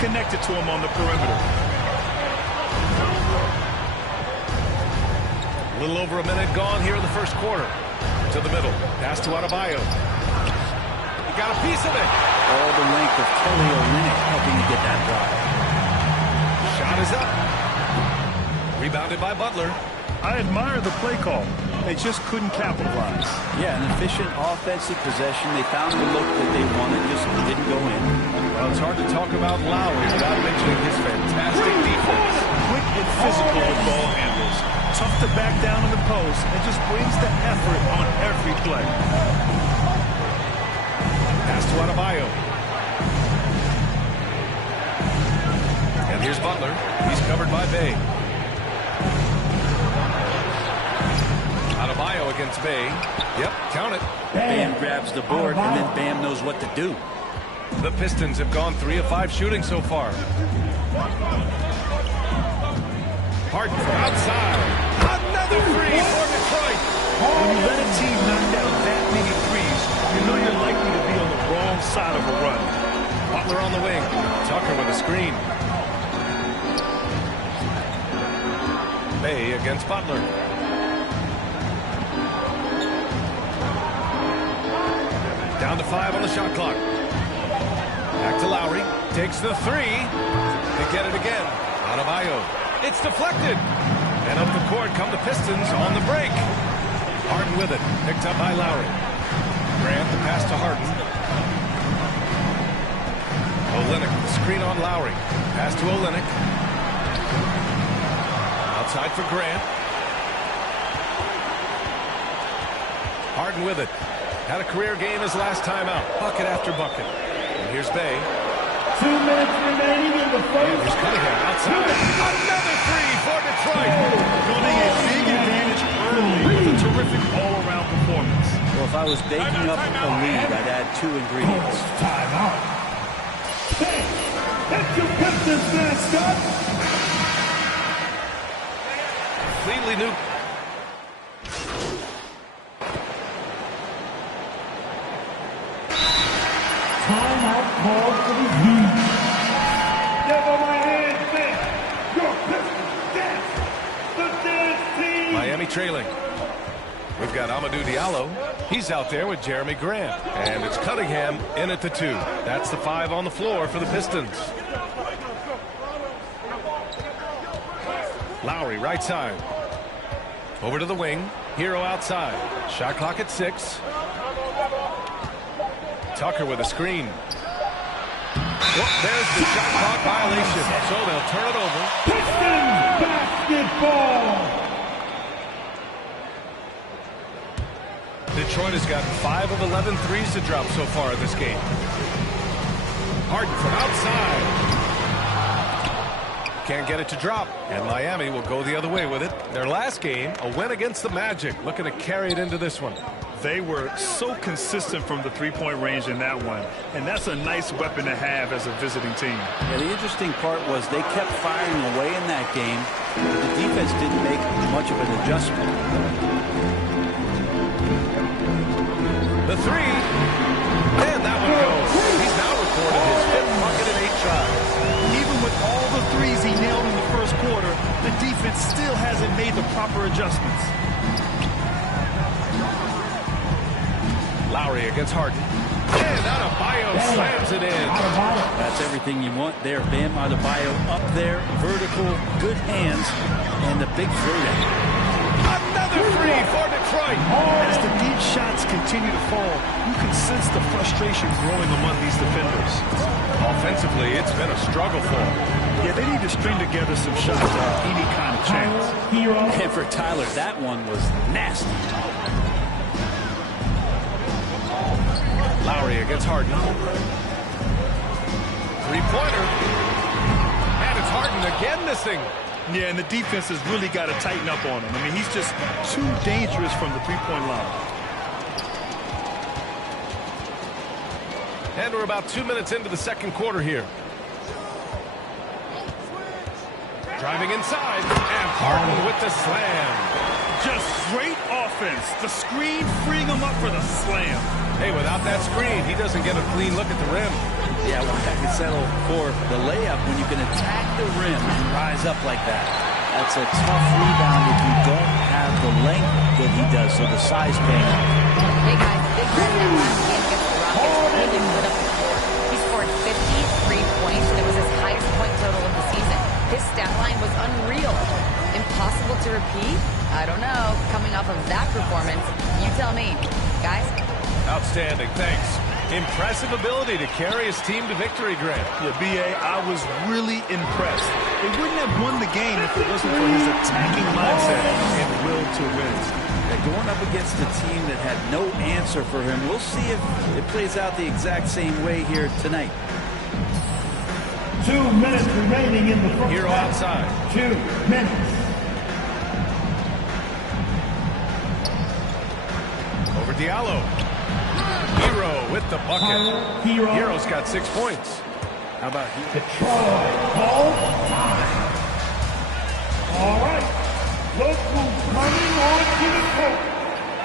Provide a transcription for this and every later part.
connected to him on the perimeter. A little over a minute gone here in the first quarter. To the middle. Pass to Adebayo. He got a piece of it. All the length of Kelly Olynyk helping to get that drive. Shot is up. Rebounded by Butler. I admire the play call. They just couldn't capitalize. Yeah, an efficient offensive possession. They found the look that they wanted, just didn't go in. Well, it's hard to talk about Lowry without mentioning his fantastic defense. Quick and physical with ball handles. Tough to back down in the post and just brings the effort on every play. Pass to Adebayo. And here's Butler. He's covered by Bay. Adebayo against Bay. Yep, count it. Bam grabs the board, and then Bam knows what to do. The Pistons have gone 3 of 5 shooting so far. Harden from outside. Another three for Detroit. When you let a team knock down that many threes, you know you're likely to be on the wrong side of a run. Butler on the wing. Tucker with a screen. Bay against Butler. Down to 5 on the shot clock. Back to Lowry. Takes the three. They get it again. Adebayo. It's deflected. And up the court come the Pistons on the break. Harden with it. Picked up by Lowry. Grant the pass to Harden. Olynyk. Screen on Lowry. Pass to Olynyk. Outside for Grant. Harden with it. Had a career game his last time out. Bucket after bucket. And here's Bay. 2 minutes remaining in the first. And here's Cunningham outside. Another three for Detroit. Building a big advantage early with a terrific all-around performance. Well, if I was baking up a lead, I'd add 2 ingredients. Time out. Hey, that's your Pistons mascot. Completely new. Timeout called for the Heat. Give them a hand, bitch. Your Pistons dance. The dance team. Miami trailing. We've got Amadou Diallo. He's out there with Jeremy Grant. And it's Cunningham in at the 2. That's the 5 on the floor for the Pistons. Lowry right side. Over to the wing. Hero outside. Shot clock at 6. Tucker with a screen. Well, there's the shot clock violation. So they'll turn it over. Pistons basketball. Detroit has gotten 5 of 11 threes to drop so far in this game. Harden from outside. Can't get it to drop. And Miami will go the other way with it. Their last game, a win against the Magic. Looking to carry it into this one. They were so consistent from the three-point range in that one. And that's a nice weapon to have as a visiting team. Yeah, the interesting part was they kept firing away in that game, but the defense didn't make much of an adjustment. The three. And that one goes. He's now recorded his 5th bucket in 8 shots. Even with all the threes he nailed in the first quarter, the defense still hasn't made the proper adjustments. Lowry against Harden. And Adebayo slams it in. That's everything you want there. Bam Adebayo up there, vertical, good hands, and the big throwdown. Another three for Detroit. As the deep shots continue to fall, you can sense the frustration growing among these defenders. Offensively, it's been a struggle for them. Yeah, they need to string together some shots to have any kind of chance. And for Tyler, that one was nasty. Lowry against Harden. Three-pointer. And it's Harden again missing. Yeah, and the defense has really got to tighten up on him. I mean, he's just too dangerous from the three-point line. And we're about 2 minutes into the second quarter here. Driving inside, and Harden with the slam. Just great offense. The screen freeing him up for the slam. Hey, without that screen, he doesn't get a clean look at the rim. Yeah, well, I can settle for the layup when you can attack the rim and rise up like that. That's a tough rebound if you don't have the length that he does, so the size paying off. Hey guys, Big Red in that last game against the Rockets really lit up the floor. He scored 53 points, and it was his highest point total of the season. His stat line was unreal. Impossible to repeat? I don't know. Coming off of that performance, you tell me. Guys? Outstanding, thanks. Impressive ability to carry his team to victory, Grant. Yeah, B.A., I was really impressed. They wouldn't have won the game if it wasn't for his attacking mindset and will to win. Yeah, going up against a team that had no answer for him, we'll see if it plays out the exact same way here tonight. 2 minutes remaining in the first Hero half. outside. 2 minutes. Over Diallo. Hero with the bucket. Hero's got 6 points. How about you? Detroit, ball time. All right, look who's coming on to the court.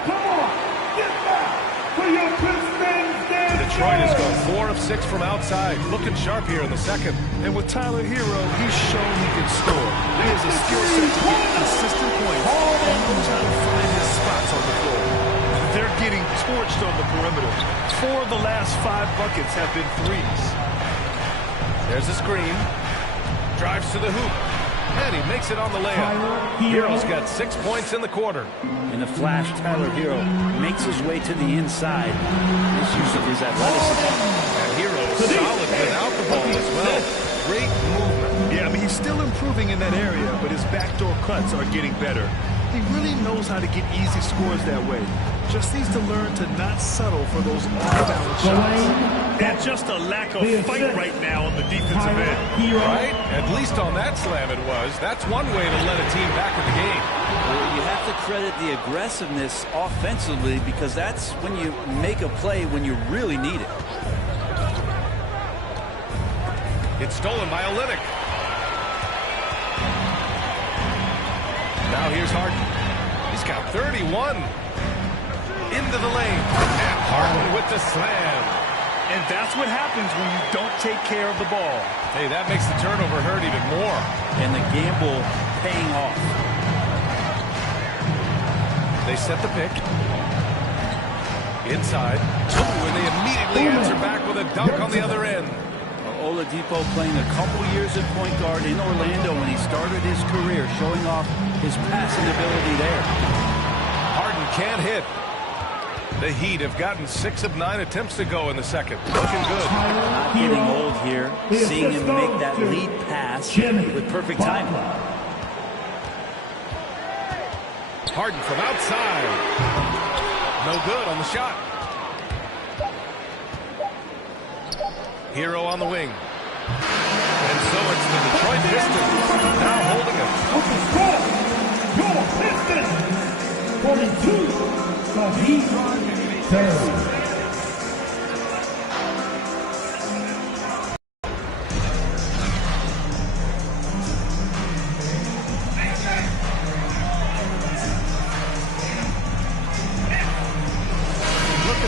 Come on, get back for your Pistons dance. Detroit has gone 4 of 6 from outside. Looking sharp here in the second. And with Tyler Hero, he's shown he can score. He has a skill set to get consistent points and knows how to find his spots on the floor. They're getting torched on the perimeter. 4 of the last 5 buckets have been threes. There's a screen. Drives to the hoop. And he makes it on the layup. Hero's got 6 points in the quarter. In the flash, Tyler Hero makes his way to the inside. His use of his athleticism. And Hero's solid without the ball as well. Great movement. Yeah, I mean, he's still improving in that area, but his backdoor cuts are getting better. He really knows how to get easy scores that way. Just needs to learn to not settle for those off-balance shots. And just a lack of fight right now on the defensive end. Right? At least on that slam it was. That's one way to let a team back in the game. Well, you have to credit the aggressiveness offensively because that's when you make a play when you really need it. It's stolen by Olynyk. Now here's Harden. He's got 31. Into the lane. And Harden with the slam. And that's what happens when you don't take care of the ball. Hey, that makes the turnover hurt even more. And the gamble paying off. They set the pick. Inside. And they immediately answer back with a dunk on the other end. Oladipo playing a couple years at point guard in Orlando when he started his career, showing off his passing ability there. Harden can't hit. The Heat have gotten 6 of 9 attempts to go in the second. Looking good. Not getting old here. Seeing him make that lead pass with perfect timing. Harden from outside. No good on the shot. Hero on the wing. And so it's the Detroit Pistons now holding him. Your Pistons, 42. The Heat, 30.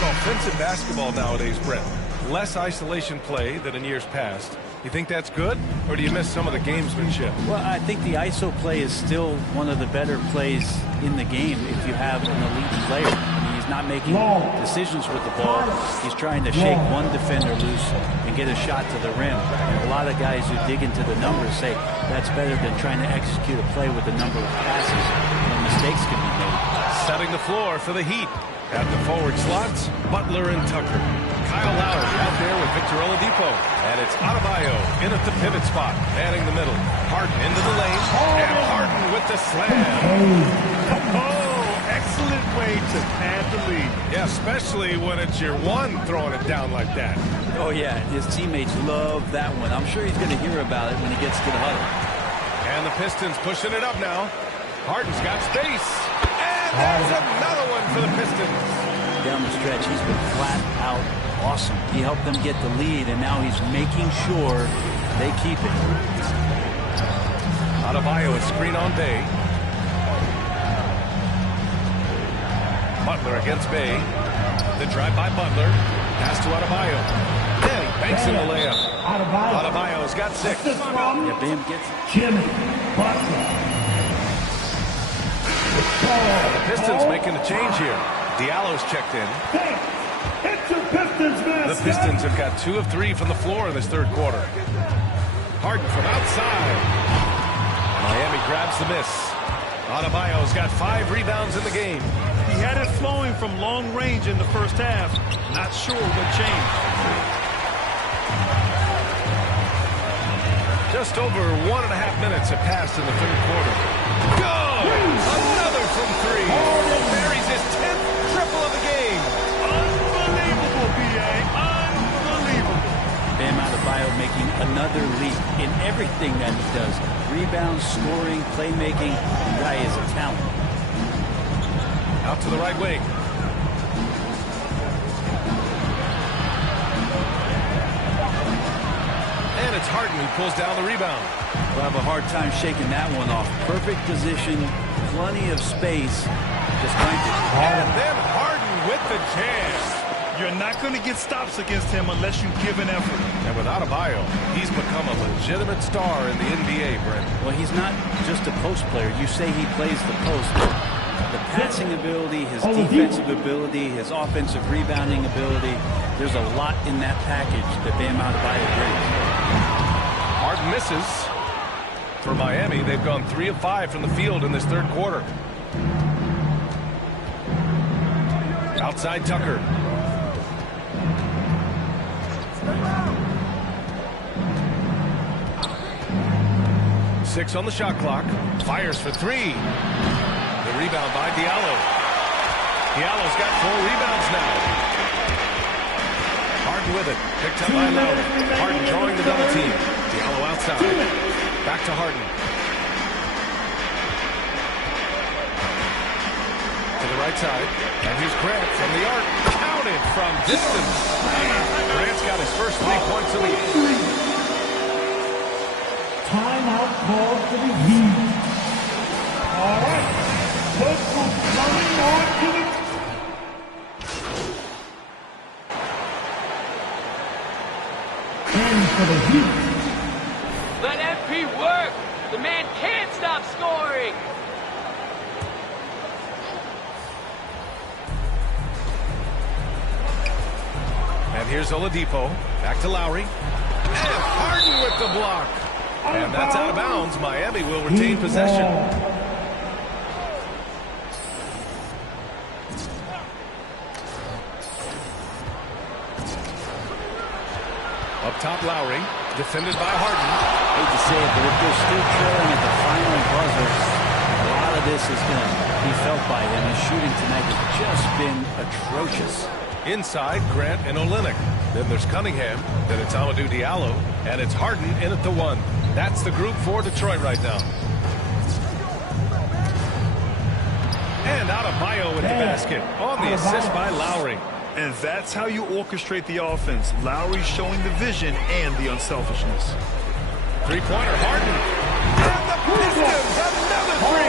Offensive basketball nowadays, Brett. Less isolation play than in years past. You think that's good, or do you miss some of the gamesmanship? Well, I think the ISO play is still one of the better plays in the game if you have an elite player. I mean, he's not making decisions with the ball. He's trying to shake one defender loose and get a shot to the rim. And a lot of guys who dig into the numbers say that's better than trying to execute a play with a number of passes where mistakes can be made. Setting the floor for the Heat. At the forward slots, Butler and Tucker. Kyle Lowry out there with Victor Oladipo. And it's Adebayo in at the pivot spot, manning the middle. Harden into the lane, and Harden with the slam. Oh, excellent way to pad the lead. Yeah, especially when it's your one throwing it down like that. Oh, yeah, his teammates love that one. I'm sure he's going to hear about it when he gets to the huddle. And the Pistons pushing it up now. Harden's got space. And there's another one for the Pistons. Down the stretch, he's been flat out awesome. He helped them get the lead, and now he's making sure they keep it. Adebayo is screen on Bay. Butler against Bay. The drive by Butler. Pass to Adebayo. Then he Banks in the layup. Adebayo's got 6. Yeah, Bam gets it. Jimmy Butler. The Pistons making a change here. Diallo's checked in. It's your Pistons, man. The Pistons have got 2 of 3 from the floor in this third quarter. Harden from outside. Miami grabs the miss. Adebayo's got 5 rebounds in the game. He had it flowing from long range in the first half. Not sure what changed. Just over 1.5 minutes have passed in the third quarter. Good! Another from 3. Buries his 10th triple of the game. Unbelievable, B.A. Unbelievable. Bam Adebayo making another leap in everything that he does. Rebounds, scoring, playmaking. The guy is a talent. Out to the right wing. And it's Harden who pulls down the rebound. We'll have a hard time shaking that one off. Perfect position, plenty of space. Just going to... And then Harden with the jam. You're not going to get stops against him unless you give an effort. And with Adebayo, he's become a legitimate star in the NBA, Brent. Well, he's not just a post player. You say he plays the post, but the passing ability, his defensive ability, his offensive rebounding ability, there's a lot in that package that Bam Adebayo brings. Harden misses. For Miami, they've gone 3 of 5 from the field in this third quarter. Outside Tucker. Six on the shot clock. Fires for 3. The rebound by Diallo. Diallo's got 4 rebounds now. Harden with it. Picked up by Lowry. Harden drawing the double team. Diallo outside. Back to Harden. To the right side. And here's Grant from the arc. Counted from distance. Grant's got his first 3 points of the game. Timeout call for the Heat. All right. Look who's coming on to the... In for the Heat. Let MP work. The man can't stop scoring. And here's Oladipo. Back to Lowry. And Harden with the block. And that's out of bounds. Miami will retain possession. Up top, Lowry. Defended by Harden. Hate to say it, but if they're still trailing at the final buzzer, a lot of this is going to be felt by him. His shooting tonight has just been atrocious. Inside, Grant and Olynyk. Then there's Cunningham. Then it's Amadou Diallo. And it's Harden in at the 1. That's the group for Detroit right now. And Adebayo with the basket on the assist by Lowry. And that's how you orchestrate the offense. Lowry showing the vision and the unselfishness. Three-pointer, Harden. And the Pistons, another 3.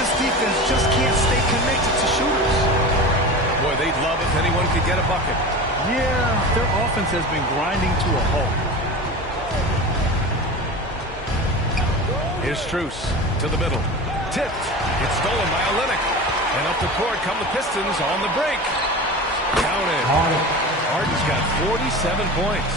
This defense just can't stay connected to shooters. Boy, they'd love if anyone could get a bucket. Yeah, their offense has been grinding to a halt. Here's Strus to the middle. Tipped. It's stolen by Olynyk. And up the court come the Pistons on the break. Counted. Harden's got 47 points.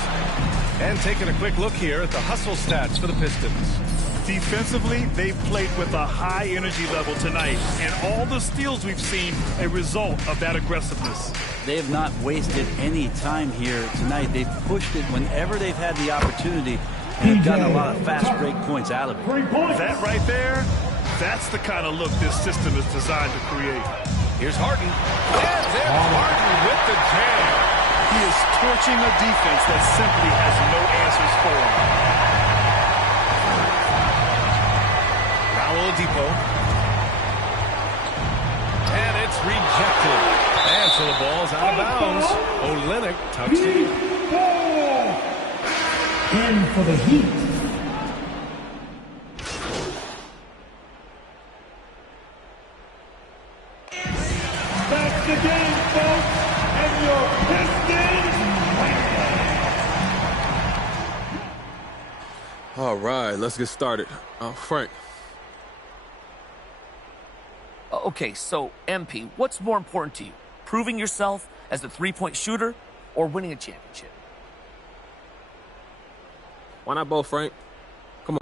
And taking a quick look here at the hustle stats for the Pistons. Defensively, they've played with a high energy level tonight. And all the steals we've seen, a result of that aggressiveness. They have not wasted any time here tonight. They've pushed it whenever they've had the opportunity and have gotten a lot of fast break points out of it. That right there, that's the kind of look this system is designed to create. Here's Harden. And there's Harden with the jam. He is torching a defense that simply has no answers for him. Now Oladipo. And it's rejected. And so the ball's out of bounds. Olynyk tucks it. In for the Heat. That's the game, folks. And your Pistons win. All right, let's get started. Frank. Okay, so, MP, what's more important to you? Proving yourself as a three-point shooter or winning a championship? Why not both, Frank? Come on.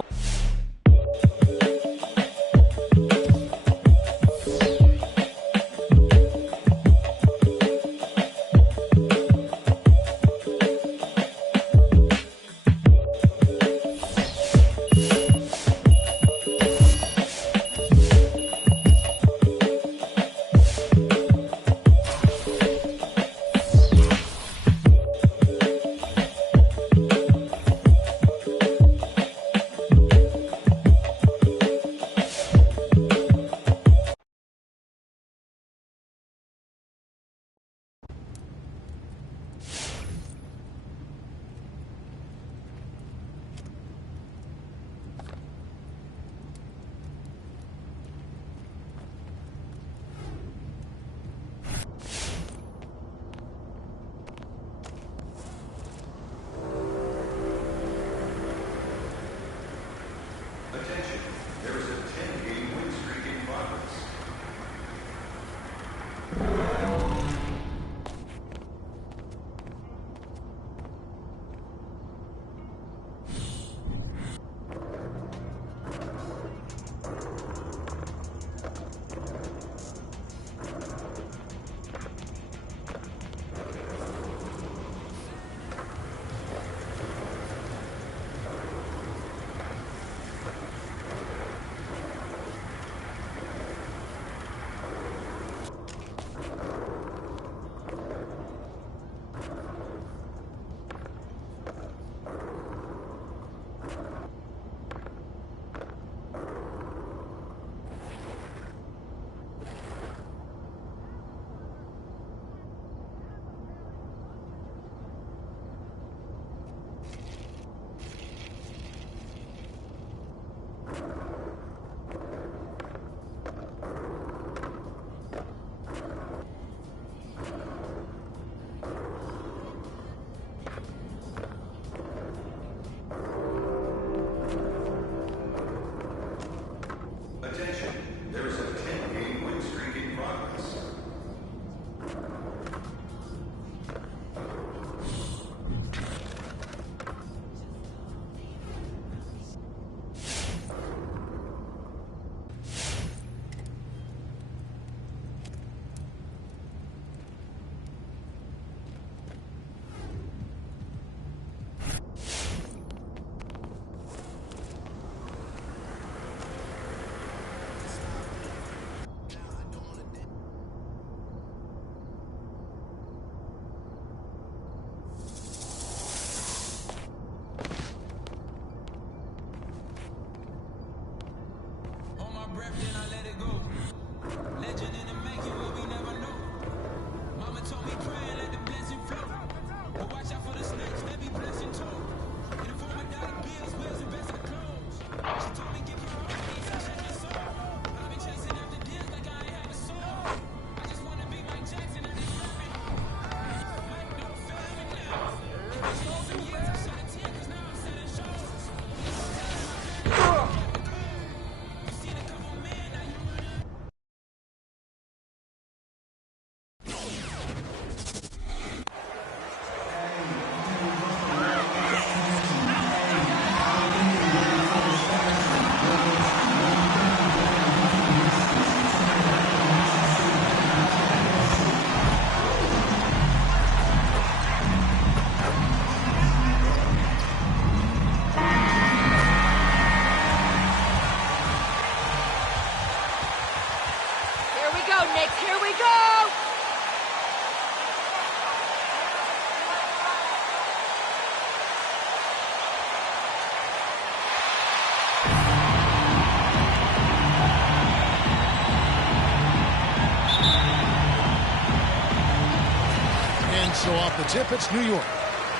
So off the tip, it's New York.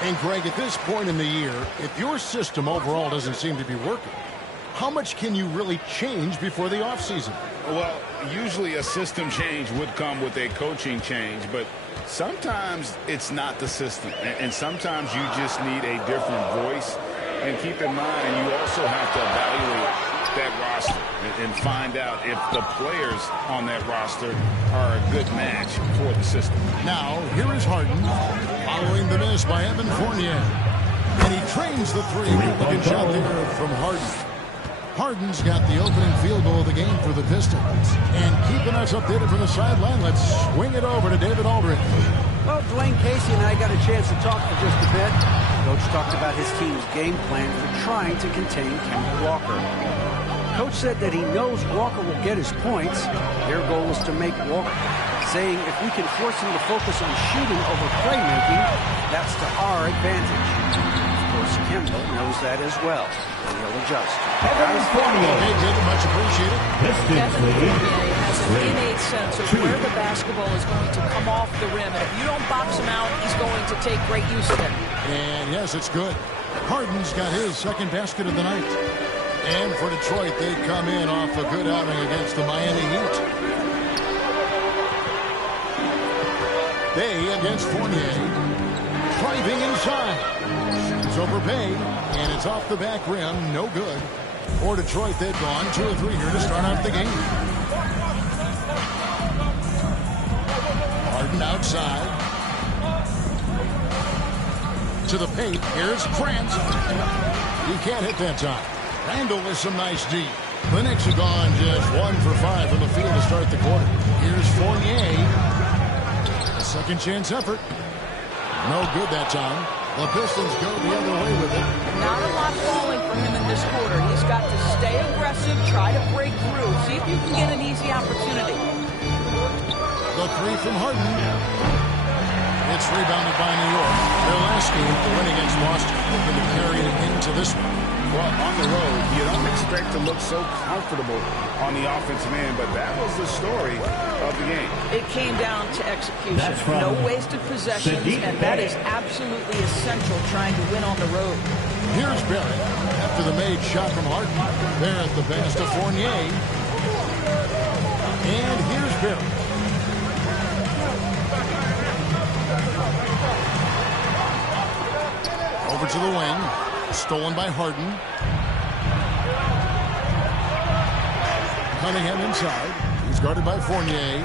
And Greg, at this point in the year, if your system overall doesn't seem to be working, how much can you really change before the offseason? Well, usually a system change would come with a coaching change, but sometimes it's not the system. And sometimes you just need a different voice And keep in mind, you also have to evaluate that roster and find out if the players on that roster are a good match for the system. Now, here is Harden, following the miss by Evan Fournier. And he trains the three. Good shot there from Harden. Harden's got the opening field goal of the game for the Pistons. And keeping us updated from the sideline, let's swing it over to David Aldridge. Well, Dwayne Casey and I got a chance to talk for just a bit. Coach talked about his team's game plan for trying to contain Kemba Walker. Coach said that he knows Walker will get his points. Their goal is to make Walker, saying if we can force him to focus on shooting over playmaking, that's to our advantage. Of course, Kemba knows that as well, and he'll adjust. Much appreciated. Kevin Fournier has an innate sense of where the basketball is going to come off the rim, and if you don't box him out, he's going to take great use of it. And yes, it's good. Harden's got his second basket of the night. And for Detroit, they come in off a good outing against the Miami Heat. Bay against Fournier. Driving inside. Shoots over Bay, and it's off the back rim. No good. For Detroit, they've gone 2 or 3 here to start out the game. Harden outside. To the paint. Here's Grant. He can't hit that time. Randall with some nice D. The Knicks have gone just 1 for 5 from the field to start the quarter. Here's Fournier. A second chance effort. No good that time. The Pistons go the other way with it. Not a lot falling for him in this quarter. He's got to stay aggressive, try to break through, see if you can get an easy opportunity. The three from Harden. It's rebounded by New York. Their last game, the win against Boston, hoping to carry it into this one. Well, on the road, you don't expect to look so comfortable on the offensive end, but that was the story of the game. It came down to execution. No wasted possessions, and that is absolutely essential trying to win on the road. Here's Barrett after the made shot from Harden. Barrett the pass to Fournier. And here's Barrett. Over to the wing. Stolen by Harden. Cunningham inside. He's guarded by Fournier.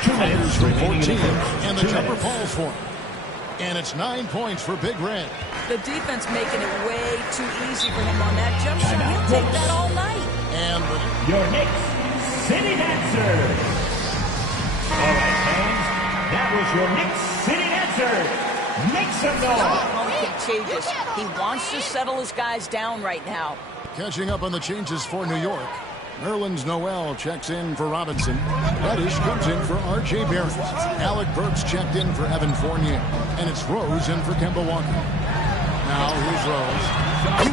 2 minutes from 14. And the jumper falls for him. And it's 9 points for Big Red. The defense making it way too easy for him on that jump shot. He'll take that all night. And your Knicks City Dancers. All right, fans. That was your Knicks City Dancers. Make some noise. Contagious. He wants to settle his guys down right now. Catching up on the changes for New York. Nerlens Noel checks in for Robinson. Reddish comes in for R.J. Barrett. Alec Burks checked in for Evan Fournier. And it's Rose in for Kemba Walker. Now here's Rose.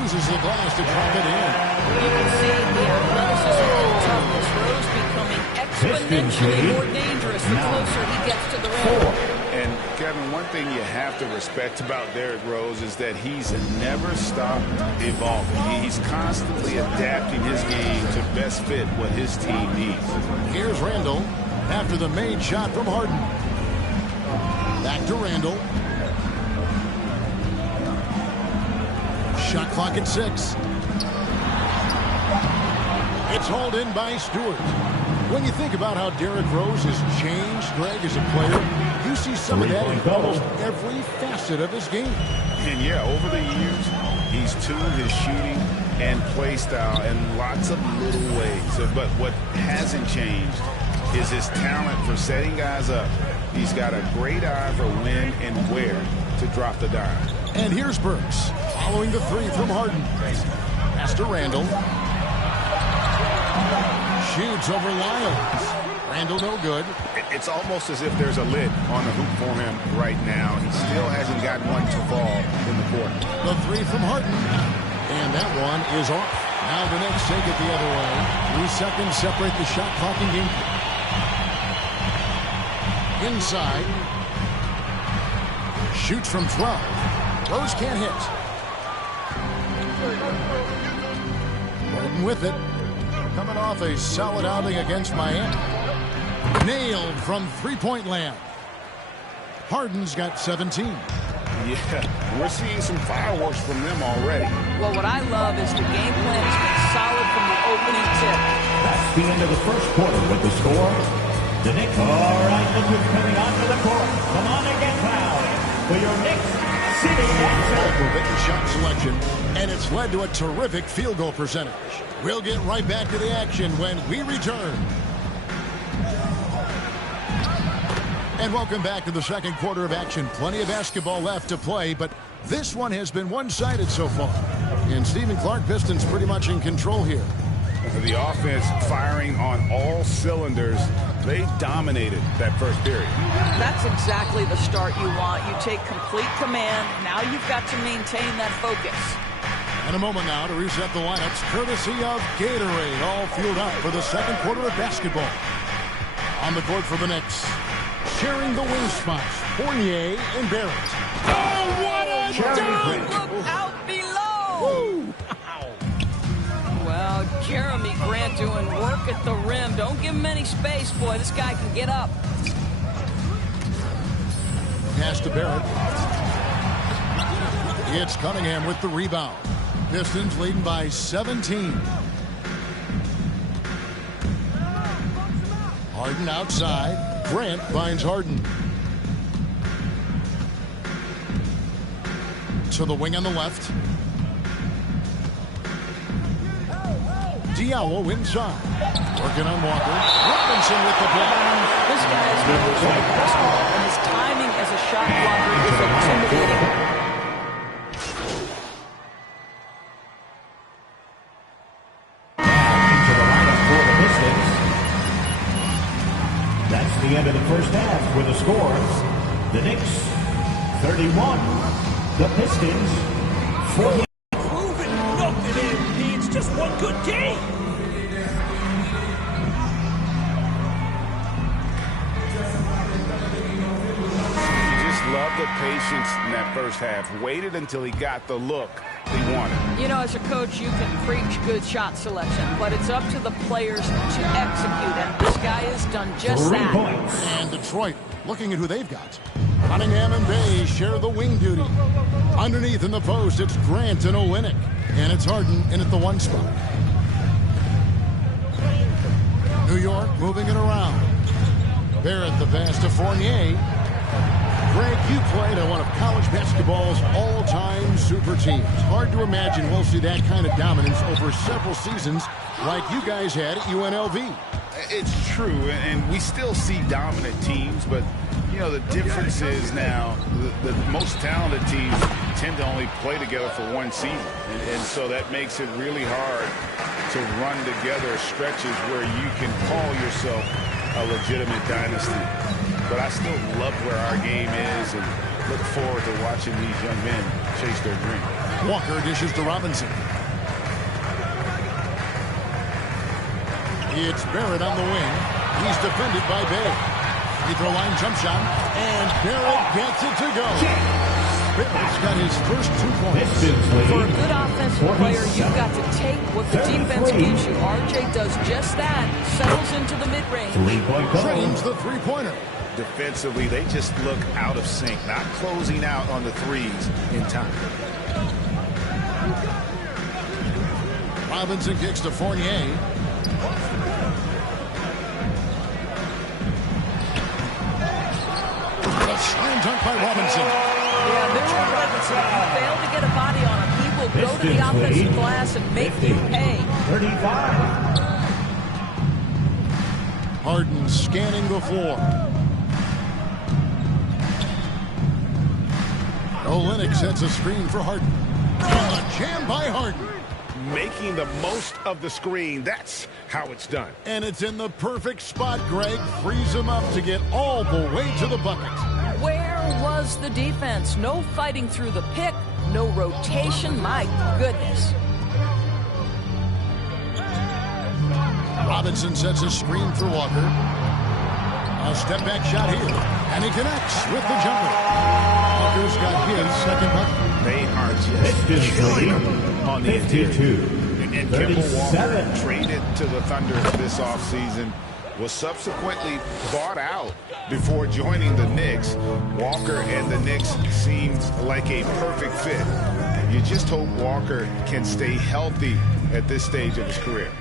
Uses the glass to drop it in. You can see the athleticism and toughness. Rose becoming exponentially more dangerous the closer he gets to the rim. And, Kevin, one thing you have to respect about Derrick Rose is that he's never stopped evolving. He's constantly adapting his game to best fit what his team needs. Here's Randall after the made shot from Harden. Back to Randall. Shot clock at 6. It's hauled in by Stewart. When you think about how Derrick Rose has changed, Greg, as a player, you see some of that in almost every facet of his game. And, yeah, over the years, he's tuned his shooting and play style in lots of little ways. But what hasn't changed is his talent for setting guys up. He's got a great eye for when and where to drop the dime. And here's Burks, following the three from Harden. Pass to Randall. Shoots over Lyles. Randall no good. It's almost as if there's a lid on the hoop for him right now. He still hasn't got one to fall in the court. The three from Harden. And that one is off. Now the Knicks take it the other way. 3 seconds separate the shot clock and game clock. Inside. Shoots from 12. Rose can't hit. Harden with it. Coming off a solid outing against Miami. Nailed from three-point land. Harden's got 17. Yeah, we're seeing some fireworks from them already. Well, what I love is the game plan has been solid from the opening tip. That's the end of the first quarter with the score. The Knicks. All right, look who's coming onto the court. Come on and get fouled for your Knicks City answer. With shot selection, and it's led to a terrific field goal percentage. We'll get right back to the action when we return. And welcome back to the second quarter of action. Plenty of basketball left to play, but this one has been one-sided so far. And Stephen Clark, Pistons pretty much in control here. The offense firing on all cylinders. They dominated that first period. That's exactly the start you want. You take complete command. Now you've got to maintain that focus. And a moment now to reset the lineups, courtesy of Gatorade. All fueled up for the second quarter of basketball. On the court for the Knicks, sharing the wing spots, Fournier and Barrett. Oh, what a dunk! Look out below! Woo. Well, Jeremy Grant doing work at the rim. Don't give him any space, boy. This guy can get up. Pass to Barrett. It's Cunningham with the rebound. Pistons leading by 17. Harden outside. Grant finds Harden. To the wing on the left. Diallo inside. Working on Walker. Robinson with the block. This guy is number one basketball, and his timing as a shot blocker is intimidating. Into the lineup for the Pistons. That's the end of the first half with the scores. The Knicks 31. The Pistons 40. Proving nothing, MP. It's just one good game. Loved the patience in that first half. Waited until he got the look he wanted. You know, as a coach, you can preach good shot selection, but it's up to the players to execute, and this guy has done just 3 that. points. And Detroit looking at who they've got. Cunningham and Bay share the wing duty. Underneath in the post, it's Grant and Olynyk. And it's Harden in at the one spot. New York moving it around. Barrett the pass to Fournier. Greg, you played on one of college basketball's all-time super teams. Hard to imagine we'll see that kind of dominance over several seasons like you guys had at UNLV. It's true, and we still see dominant teams, but, you know, the difference is now the most talented teams tend to only play together for one season, and so that makes it really hard to run together stretches where you can call yourself a legitimate dynasty. But I still love where our game is and look forward to watching these young men chase their dream. Walker dishes to Robinson. It's Barrett on the wing. He's defended by Bay. Free throw line jump shot. And Barrett gets it to go. Barrett's got his first 2 points. For a good offensive player, you've got to take what the defense gives you. RJ does just that. Settles into the mid-range. Trains the three-pointer. Defensively, they just look out of sync, not closing out on the threes in time. Robinson kicks to Fournier. A slam dunk by Robinson. Yeah, Mitchell Robinson, if you fail to get a body on him, he will go to the offensive glass and make you pay. 35. Harden scanning the floor. Olynyk sets a screen for Harden. And a jam by Harden. Making the most of the screen. That's how it's done. And it's in the perfect spot, Greg. Frees him up to get all the way to the bucket. Where was the defense? No fighting through the pick, no rotation. My goodness. Robinson sets a screen for Walker. A step-back shot here. And he connects with the jumper. Walker's got his second bucket. They are just killing him on the interior. And Kemba Walker traded to the Thunder this offseason. was subsequently bought out before joining the Knicks. Walker and the Knicks seemed like a perfect fit. You just hope Walker can stay healthy at this stage of his career.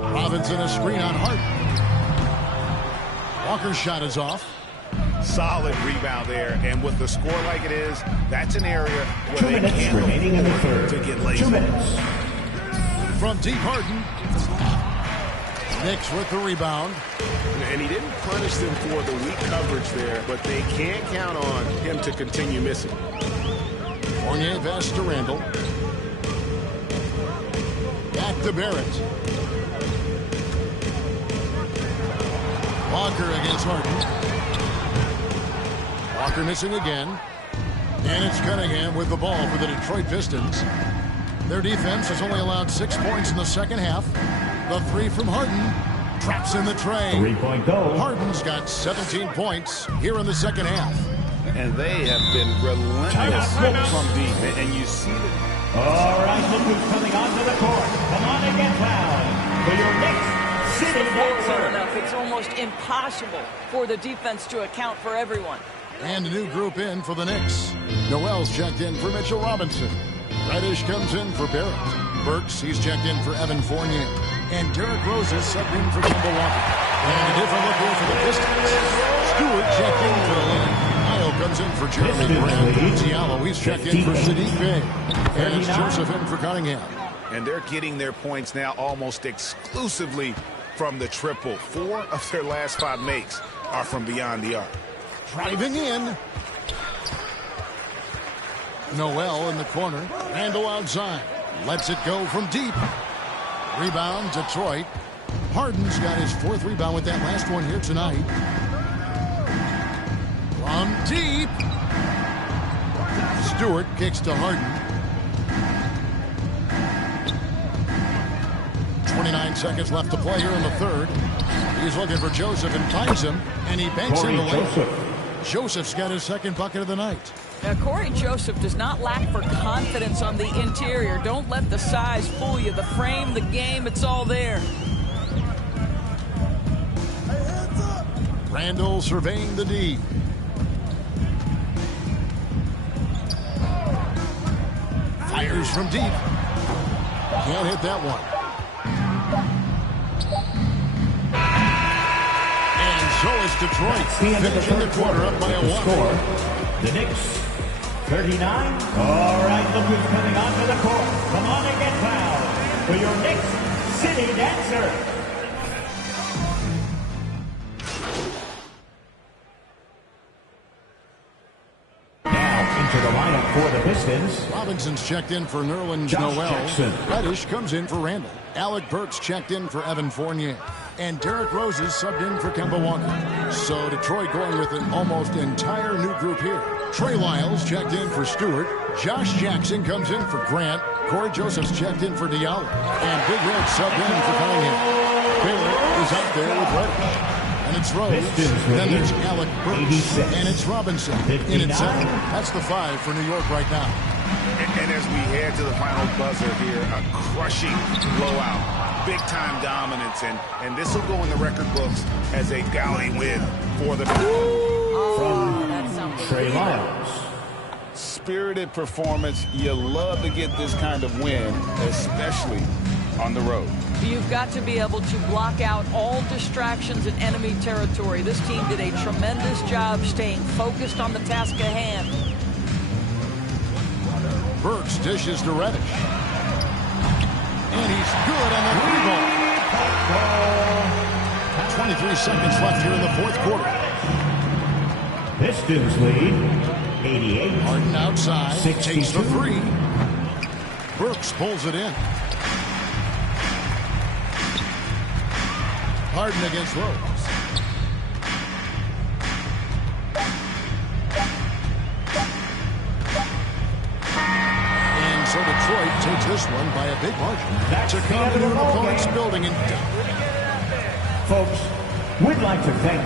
Robinson a screen on Harden. Walker's shot is off. Solid rebound there, and with the score like it is, that's an area where 2 they minutes can't remaining in the afford third. to get lazy. 2 minutes. From deep, Harden. Knicks with the rebound. And he didn't punish them for the weak coverage there, but they can't count on him to continue missing. Fournier pass to Randall. Back to Barrett. Walker against Harden. Walker missing again. And it's Cunningham with the ball for the Detroit Pistons. Their defense has only allowed 6 points in the second half. The three from Harden. Traps in the tray. 3-point goal. Harden's got 17 points here in the second half. And they have been relentless from deep. And you see that. All right, look who's coming onto the court. Come on and get fouled for your next city dancer. Enough. It's almost impossible for the defense to account for everyone. And a new group in for the Knicks. Noel's checked in for Mitchell Robinson. Reddish comes in for Barrett. Burks, he's checked in for Evan Fournier. And Derrick Rose is subbed in for Kemba Walker. And a different look here for the Pistons. Stewart checked in for Lynn. Ayo comes in for Jeremy Grant. Diallo, he's checked in for Sadiq Bey. And it's Joseph in for Cunningham. And they're getting their points now almost exclusively from the triple. 4 of their last 5 makes are from beyond the arc. Driving in. Noel in the corner. Randall outside. Lets it go from deep. Rebound, Detroit. Harden's got his 4th rebound with that last one here tonight. From deep. Stewart kicks to Harden. 29 seconds left to play here in the third. He's looking for Joseph and finds him, and he banks in the lane. Joseph's got his 2nd bucket of the night. Now, Corey Joseph does not lack for confidence on the interior. Don't let the size fool you. The frame, the game, it's all there. Randall surveying the D. Fires from deep. Can't hit that one. And so is Detroit. Finishing the quarter up by a 1. Score, the Knicks, 39. All right, look who's coming onto the court. Come on and get fouled for your Knicks city dancer. To the lineup for the Pistons. Robinson's checked in for Nerlens Noel. Jackson. Reddish comes in for Randall. Alec Burks checked in for Evan Fournier. And Derrick Rose is subbed in for Kemba Walker. So Detroit going with an almost entire new group here. Trey Lyles checked in for Stewart. Josh Jackson comes in for Grant. Corey Joseph's checked in for Diallo. And Big Red subbed in for Cunningham. Barrett is up there with Reddish. And it's Rose. Then there's Alec Burks. And it's Robinson in at 7. That's the 5 for New York right now. And as we head to the final buzzer here, a crushing blowout. Big-time dominance. And this will go in the record books as a gaudy win for the... From Trey Lyles. Spirited performance. You love to get this kind of win, especially on the road. You've got to be able to block out all distractions in enemy territory. This team did a tremendous job staying focused on the task at hand. Burks dishes to Reddish. And he's good on the 3 ball. 23 seconds left here in the 4th quarter. Pistons lead 88. Harden outside. 62. Takes the 3. Burks pulls it in. Harden against Rose. And so Detroit takes this one by a big margin. To come to an opponent's building and... Folks, we'd like to thank